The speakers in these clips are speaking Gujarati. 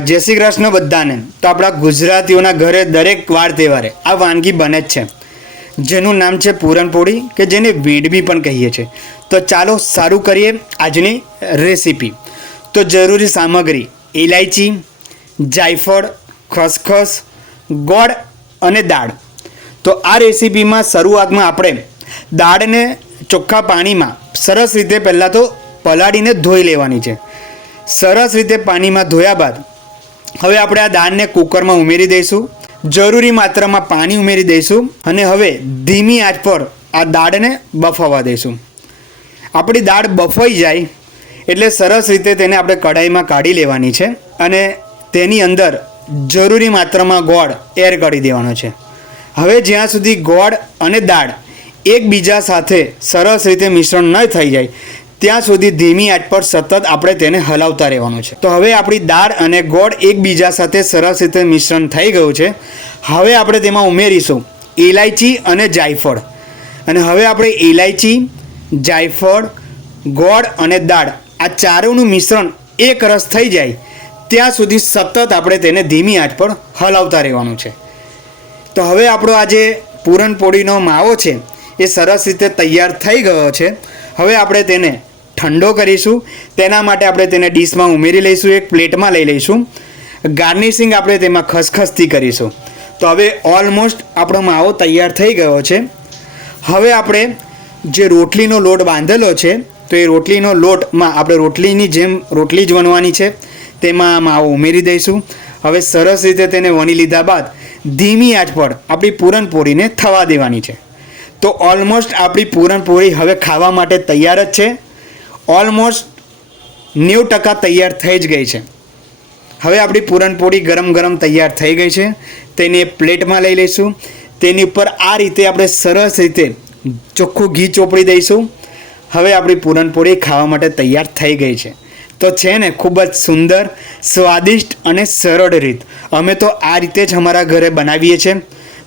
જય શ્રી કૃષ્ણ બધાને. તો આપણા ગુજરાતીઓના ઘરે દરેક વાર તહેવારે આ વાનગી બને જ છે. જેનું નામ છે પૂરણપોળી, કે જેને વેડબી પણ કહીએ છીએ તો ચાલો સારું કરીએ આજની રેસીપી. તો જરૂરી સામગ્રી ઇલાયચી જાયફળ, ખસખસ, ગોળ અને દાળ. તો આ રેસીપીમાં શરૂઆતમાં આપણે દાળને ચોખ્ખા પાણીમાં સરસ રીતે પહેલાં તો પલાળીને ધોઈ લેવાની છે. સરસ રીતે પાણીમાં ધોયા બાદ હવે આપણે આ દાળને કુકરમાં ઉમેરી દઈશું. જરૂરી માત્રામાં પાણી ઉમેરી દઈશું અને હવે ધીમી આંચ પર આ દાળને બફાવા દઈશું. આપણી દાળ બફાઈ જાય એટલે સરસ રીતે તેને આપણે કઢાઈમાં કાઢી લેવાની છે અને તેની અંદર જરૂરી માત્રામાં ગોળ એર કરી દેવાનો છે. હવે જ્યાં સુધી ગોળ અને દાળ એકબીજા સાથે સરસ રીતે મિશ્રણ ન થઈ જાય ત્યાં સુધી ધીમી આંચ પર સતત આપણે તેને હલાવતા રહેવાનું છે. તો હવે આપણી દાળ અને ગોળ એકબીજા સાથે સરસ રીતે મિશ્રણ થઈ ગયું છે. હવે આપણે તેમાં ઉમેરીશું ઇલાયચી અને જાયફળ. અને હવે આપણે ઇલાયચી જાયફળ, ગોળ અને દાળ આ ચારોનું મિશ્રણ એક રસ થઈ જાય. ત્યાં સુધી સતત આપણે તેને ધીમી આંચ પર હલાવતા રહેવાનું છે. તો હવે આપણો આ જે પૂરણપોળીનો માવો છે, એ સરસ રીતે તૈયાર થઈ ગયો છે. હવે આપણે તેને ઠંડો કરીશું. તેના માટે આપણે તેને ડીશમાં ઉમેરી લઈશું, એક પ્લેટમાં લઈ લઈશું. ગાર્નિશિંગ આપણે તેમાં ખસખસથી કરીશું. તો હવે ઓલમોસ્ટ આપણો માવો તૈયાર થઈ ગયો છે. હવે આપણે જે રોટલીનો લોટ બાંધેલો છે, તો એ રોટલીનો લોટમાં આપણે રોટલીની જેમ રોટલી જ વણવાની છે. તેમાં માવો ઉમેરી દઈશું. હવે સરસ રીતે તેને વણી લીધા બાદ ધીમી આંચ પર આપણી પૂરણપોળીને થવા દેવાની છે. તો ઓલમોસ્ટ આપણી પૂરણપોળી હવે ખાવા માટે તૈયાર જ છે. ઓલમોસ્ટ નેવું ટકા તૈયાર થઈ જ ગઈ છે. હવે આપણી પૂરણપોળી ગરમ ગરમ તૈયાર થઈ ગઈ છે. તેને પ્લેટમાં લઈ લઈશું. તેની ઉપર આ રીતે આપણે સરસ રીતે ચોખ્ખું ઘી ચોપડી દઈશું. હવે આપણી પૂરણપોળી ખાવા માટે તૈયાર થઈ ગઈ છે. તો છે ને, ખૂબ જ સુંદર, સ્વાદિષ્ટ અને સરળ રીત. અમે તો આ રીતે જ અમારા ઘરે બનાવીએ છીએ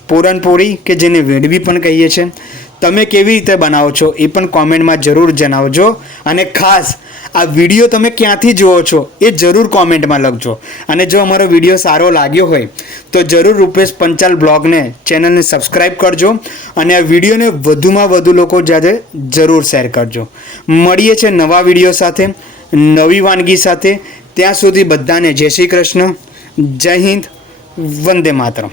પૂરણપોળી કે જેને વેડવી પણ કહીએ છીએ તમે કેવી રીતે બનાવો છો એ પણ કોમેન્ટમાં જરૂર જણાવજો. અને ખાસ, આ વીડિયો તમે ક્યાંથી જુઓ છો એ જરૂર કોમેન્ટમાં લખજો. અને જો અમારો વીડિયો સારો લાગ્યો હોય, તો જરૂર રૂપેશ પંચાલ બ્લોગને ચેનલને સબસ્ક્રાઈબ કરજો અને આ વિડીયોને વધુમાં વધુ લોકો જાતે જરૂર શેર કરજો. મળીએ છે નવા વીડિયો સાથે, નવી વાનગી સાથે. ત્યાં સુધી બધાને જય શ્રી કૃષ્ણ. જય હિન્દ. વંદે માતરમ.